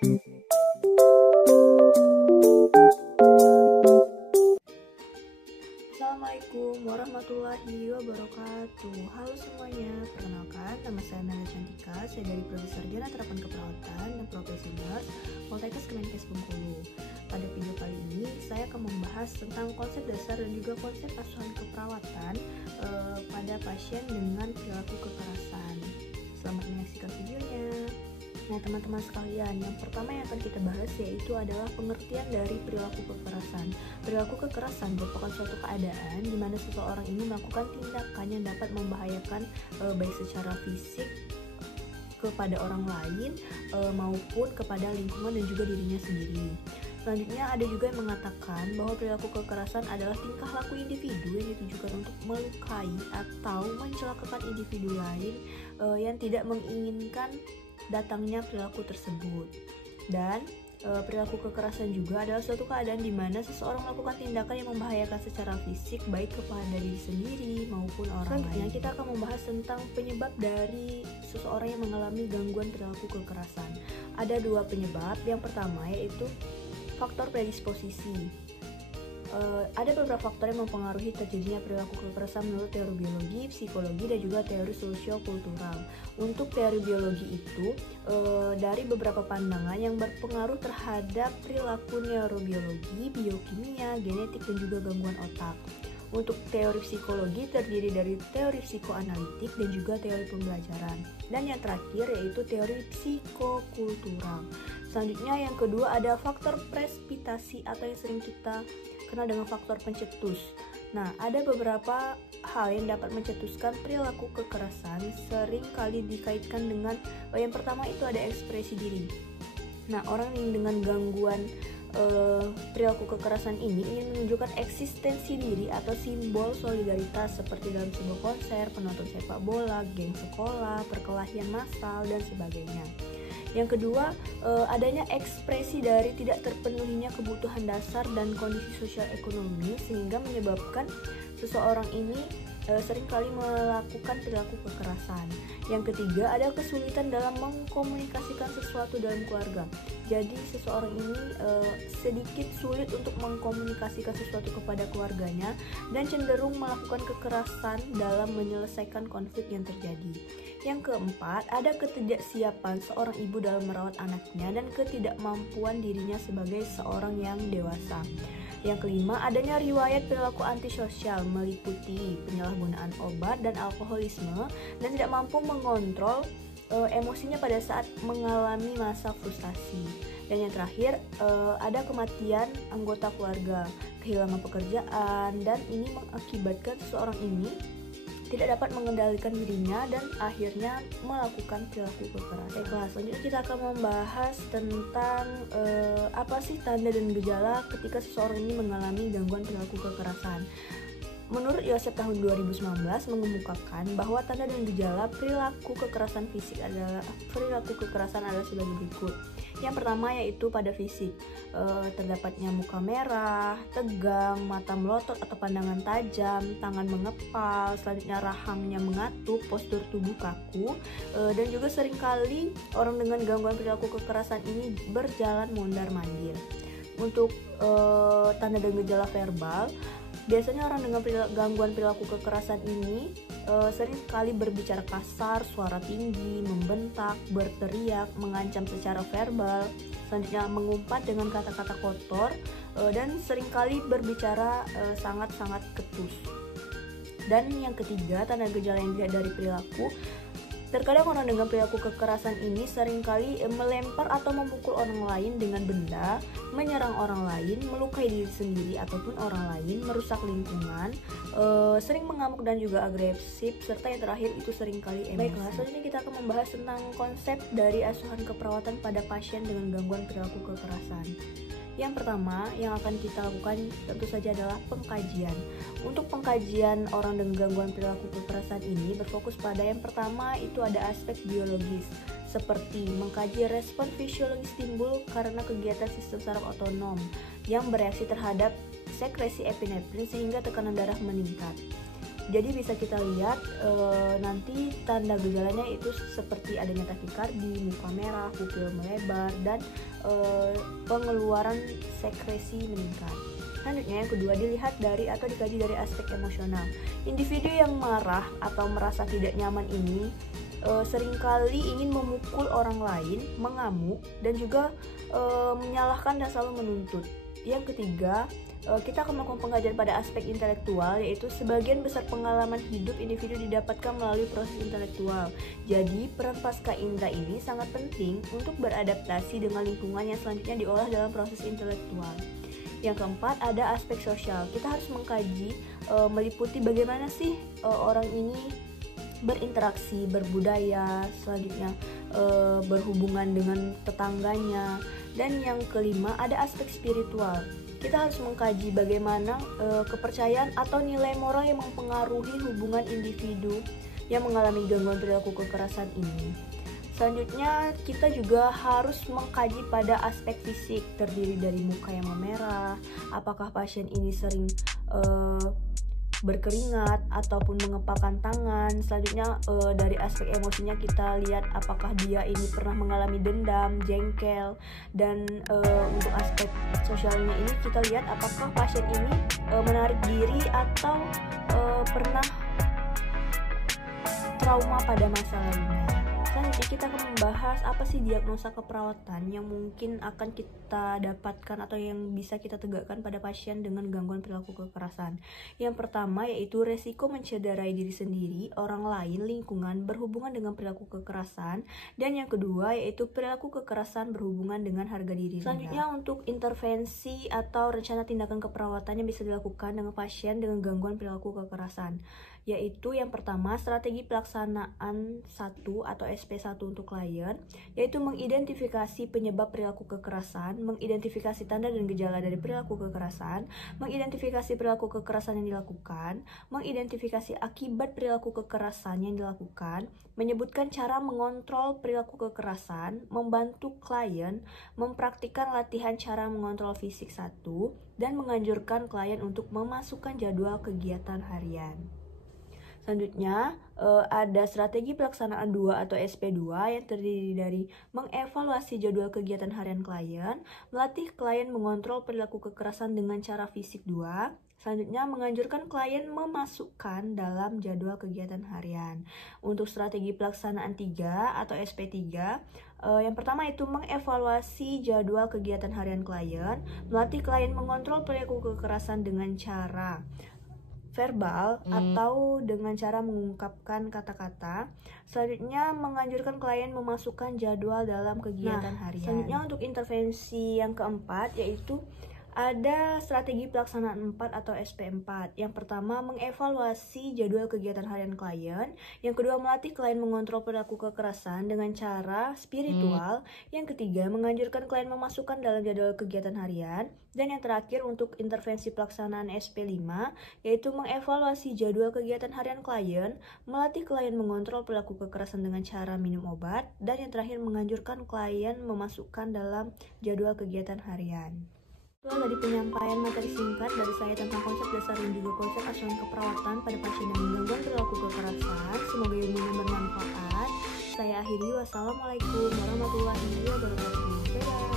Assalamualaikum warahmatullahi wabarakatuh. Halo semuanya, perkenalkan nama saya Mela Cantika. Saya dari Prodi Sarjana Terapan Keperawatan dan Profesi Nurse Poltekkes Kemenkes Bengkulu. Pada video kali ini saya akan membahas tentang konsep dasar dan juga konsep asuhan keperawatan pada pasien dengan perilaku kekerasan. Selamat menyaksikan videonya. Nah teman-teman sekalian, yang pertama yang akan kita bahas yaitu adalah pengertian dari perilaku kekerasan. Perilaku kekerasan merupakan suatu keadaan di mana seseorang ini melakukan tindakan yang dapat membahayakan baik secara fisik kepada orang lain maupun kepada lingkungan dan juga dirinya sendiri. Selanjutnya ada juga yang mengatakan bahwa perilaku kekerasan adalah tingkah laku individu yang ditujukan untuk melukai atau mencelakakan individu lain yang tidak menginginkan datangnya perilaku tersebut. Dan perilaku kekerasan juga adalah suatu keadaan di mana seseorang melakukan tindakan yang membahayakan secara fisik baik kepada diri sendiri maupun orang lain. Selanjutnya kita akan membahas tentang penyebab dari seseorang yang mengalami gangguan perilaku kekerasan. Ada dua penyebab. Yang pertama yaitu faktor predisposisi. Ada beberapa faktor yang mempengaruhi terjadinya perilaku kekerasan menurut teori biologi, psikologi, dan juga teori sosiokultural. Untuk teori biologi itu dari beberapa pandangan yang berpengaruh terhadap perilaku neurobiologi, biokimia, genetik, dan juga gangguan otak. Untuk teori psikologi terdiri dari teori psikoanalitik dan juga teori pembelajaran. Dan yang terakhir yaitu teori psikokultural. Selanjutnya yang kedua ada faktor presipitasi atau yang sering kita kenal dengan faktor pencetus. Nah, ada beberapa hal yang dapat mencetuskan perilaku kekerasan, sering kali dikaitkan dengan yang pertama itu ada ekspresi diri. Nah, orang yang dengan gangguan perilaku kekerasan ini ingin menunjukkan eksistensi diri atau simbol solidaritas seperti dalam sebuah konser, penonton sepak bola, geng sekolah, perkelahian massal, dan sebagainya. Yang kedua, adanya ekspresi dari tidak terpenuhinya kebutuhan dasar dan kondisi sosial ekonomi sehingga menyebabkan seseorang ini seringkali melakukan perilaku kekerasan. Yang ketiga, ada kesulitan dalam mengkomunikasikan sesuatu dalam keluarga. Jadi seseorang ini sedikit sulit untuk mengkomunikasikan sesuatu kepada keluarganya dan cenderung melakukan kekerasan dalam menyelesaikan konflik yang terjadi. Yang keempat, ada ketidaksiapan seorang ibu dalam merawat anaknya dan ketidakmampuan dirinya sebagai seorang yang dewasa. Yang kelima, adanya riwayat perilaku antisosial meliputi penyalahgunaan obat dan alkoholisme dan tidak mampu mengontrol emosinya pada saat mengalami masa frustasi. Dan yang terakhir, ada kematian anggota keluarga, kehilangan pekerjaan, dan ini mengakibatkan seseorang ini tidak dapat mengendalikan dirinya dan akhirnya melakukan perilaku kekerasan. Baiklah, selanjutnya kita akan membahas tentang apa sih tanda dan gejala ketika seseorang ini mengalami gangguan perilaku kekerasan. Menurut Yosep tahun 2019 mengemukakan bahwa tanda dan gejala perilaku kekerasan fisik adalah sebagai berikut. Yang pertama yaitu pada fisik, terdapatnya muka merah, tegang, mata melotot atau pandangan tajam, tangan mengepal, selanjutnya rahangnya mengatup, postur tubuh kaku, dan juga seringkali orang dengan gangguan perilaku kekerasan ini berjalan mondar-mandir. Untuk tanda dan gejala verbal, biasanya orang dengan gangguan perilaku kekerasan ini sering sekali berbicara kasar, suara tinggi, membentak, berteriak, mengancam secara verbal, selanjutnya mengumpat dengan kata-kata kotor, dan seringkali berbicara sangat-sangat ketus. Dan yang ketiga, tanda gejala yang dilihat dari perilaku, terkadang orang dengan perilaku kekerasan ini seringkali melempar atau memukul orang lain dengan benda, menyerang orang lain, melukai diri sendiri ataupun orang lain, merusak lingkungan, sering mengamuk dan juga agresif, serta yang terakhir itu seringkali emosi. Baiklah, selanjutnya kita akan membahas tentang konsep dari asuhan keperawatan pada pasien dengan gangguan perilaku kekerasan. Yang pertama yang akan kita lakukan tentu saja adalah pengkajian. Untuk pengkajian orang dengan gangguan perilaku kekerasan ini berfokus pada yang pertama itu ada aspek biologis, seperti mengkaji respon fisiologis timbul karena kegiatan sistem saraf otonom yang bereaksi terhadap sekresi epinefrin sehingga tekanan darah meningkat. Jadi bisa kita lihat nanti tanda gejalanya itu seperti adanya takikardi, muka merah, pupil melebar, dan pengeluaran sekresi meningkat. Selanjutnya yang kedua, dilihat dari atau dikaji dari aspek emosional. Individu yang marah atau merasa tidak nyaman ini seringkali ingin memukul orang lain, mengamuk, dan juga menyalahkan dan selalu menuntut. Yang ketiga, kita akan melakukan pengajaran pada aspek intelektual, yaitu sebagian besar pengalaman hidup individu didapatkan melalui proses intelektual. Jadi peran pasca indera ini sangat penting untuk beradaptasi dengan lingkungan yang selanjutnya diolah dalam proses intelektual. Yang keempat, ada aspek sosial. Kita harus mengkaji meliputi bagaimana sih orang ini berinteraksi, berbudaya, selanjutnya berhubungan dengan tetangganya. Dan yang kelima, ada aspek spiritual. Kita harus mengkaji bagaimana kepercayaan atau nilai moral yang mempengaruhi hubungan individu yang mengalami gangguan perilaku kekerasan ini. Selanjutnya, kita juga harus mengkaji pada aspek fisik, terdiri dari muka yang memerah, apakah pasien ini sering berkeringat ataupun mengepalkan tangan. Selanjutnya dari aspek emosinya kita lihat apakah dia ini pernah mengalami dendam, jengkel, dan untuk aspek sosialnya ini kita lihat apakah pasien ini menarik diri atau pernah trauma pada masa lalunya. Selanjutnya kita akan membahas apa sih diagnosa keperawatan yang mungkin akan kita dapatkan atau yang bisa kita tegakkan pada pasien dengan gangguan perilaku kekerasan. Yang pertama yaitu resiko mencederai diri sendiri, orang lain, lingkungan berhubungan dengan perilaku kekerasan. Dan yang kedua yaitu perilaku kekerasan berhubungan dengan harga diri. Selanjutnya untuk intervensi atau rencana tindakan keperawatan yang bisa dilakukan dengan pasien dengan gangguan perilaku kekerasan, yaitu yang pertama strategi pelaksanaan 1 atau SP1 untuk klien, yaitu mengidentifikasi penyebab perilaku kekerasan, mengidentifikasi tanda dan gejala dari perilaku kekerasan, mengidentifikasi perilaku kekerasan yang dilakukan, mengidentifikasi akibat perilaku kekerasan yang dilakukan, menyebutkan cara mengontrol perilaku kekerasan, membantu klien mempraktikkan latihan cara mengontrol fisik 1, dan menganjurkan klien untuk memasukkan jadwal kegiatan harian. Selanjutnya ada strategi pelaksanaan 2 atau SP2 yang terdiri dari mengevaluasi jadwal kegiatan harian klien, melatih klien mengontrol perilaku kekerasan dengan cara fisik 2, selanjutnya menganjurkan klien memasukkan dalam jadwal kegiatan harian. Untuk strategi pelaksanaan 3 atau SP3, yang pertama itu mengevaluasi jadwal kegiatan harian klien, melatih klien mengontrol perilaku kekerasan dengan cara verbal atau dengan cara mengungkapkan kata-kata. Selanjutnya menganjurkan klien memasukkan jadwal dalam kegiatan harian. Selanjutnya untuk intervensi yang keempat yaitu ada strategi pelaksanaan 4 atau SP4. Yang pertama mengevaluasi jadwal kegiatan harian klien. Yang kedua melatih klien mengontrol perilaku kekerasan dengan cara spiritual. Yang ketiga menganjurkan klien memasukkan dalam jadwal kegiatan harian. Dan yang terakhir untuk intervensi pelaksanaan SP5 yaitu mengevaluasi jadwal kegiatan harian klien, melatih klien mengontrol perilaku kekerasan dengan cara minum obat, dan yang terakhir menganjurkan klien memasukkan dalam jadwal kegiatan harian. Itulah tadi penyampaian materi singkat dari saya tentang konsep dasar dan juga konsep asuhan keperawatan pada pasien dengan gangguan perilaku kekerasan. Semoga ilmunya bermanfaat. Saya akhiri, wassalamualaikum warahmatullahi wabarakatuh. Dadah.